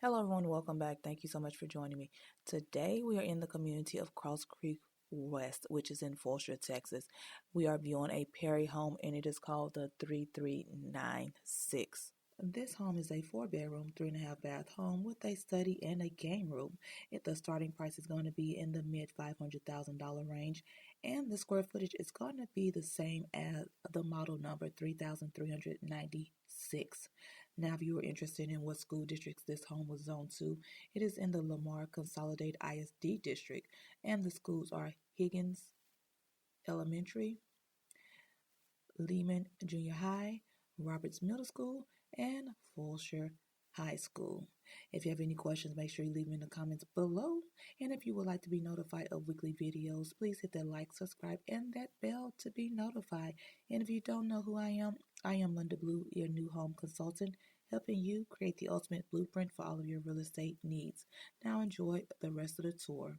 Hello everyone, welcome back. Thank you so much for joining me. Today we are in the community of Cross Creek West, which is in Fulshire, Texas. We are viewing a Perry home and it is called the 3396. This home is a 4-bedroom, 3.5-bath home with a study and a game room. The starting price is going to be in the mid $500,000 range, and the square footage is going to be the same as the model number 3,396. Now, if you are interested in what school districts this home was zoned to, it is in the Lamar Consolidated ISD district, and the schools are Higgins Elementary, Lehman Junior High, Roberts Middle School, and Fulshire High School. If you have any questions, make sure you leave them in the comments below. And if you would like to be notified of weekly videos, please hit that like, subscribe, and that bell to be notified. And if you don't know who I am Linda Blue, your new home consultant, helping you create the ultimate blueprint for all of your real estate needs. Now enjoy the rest of the tour.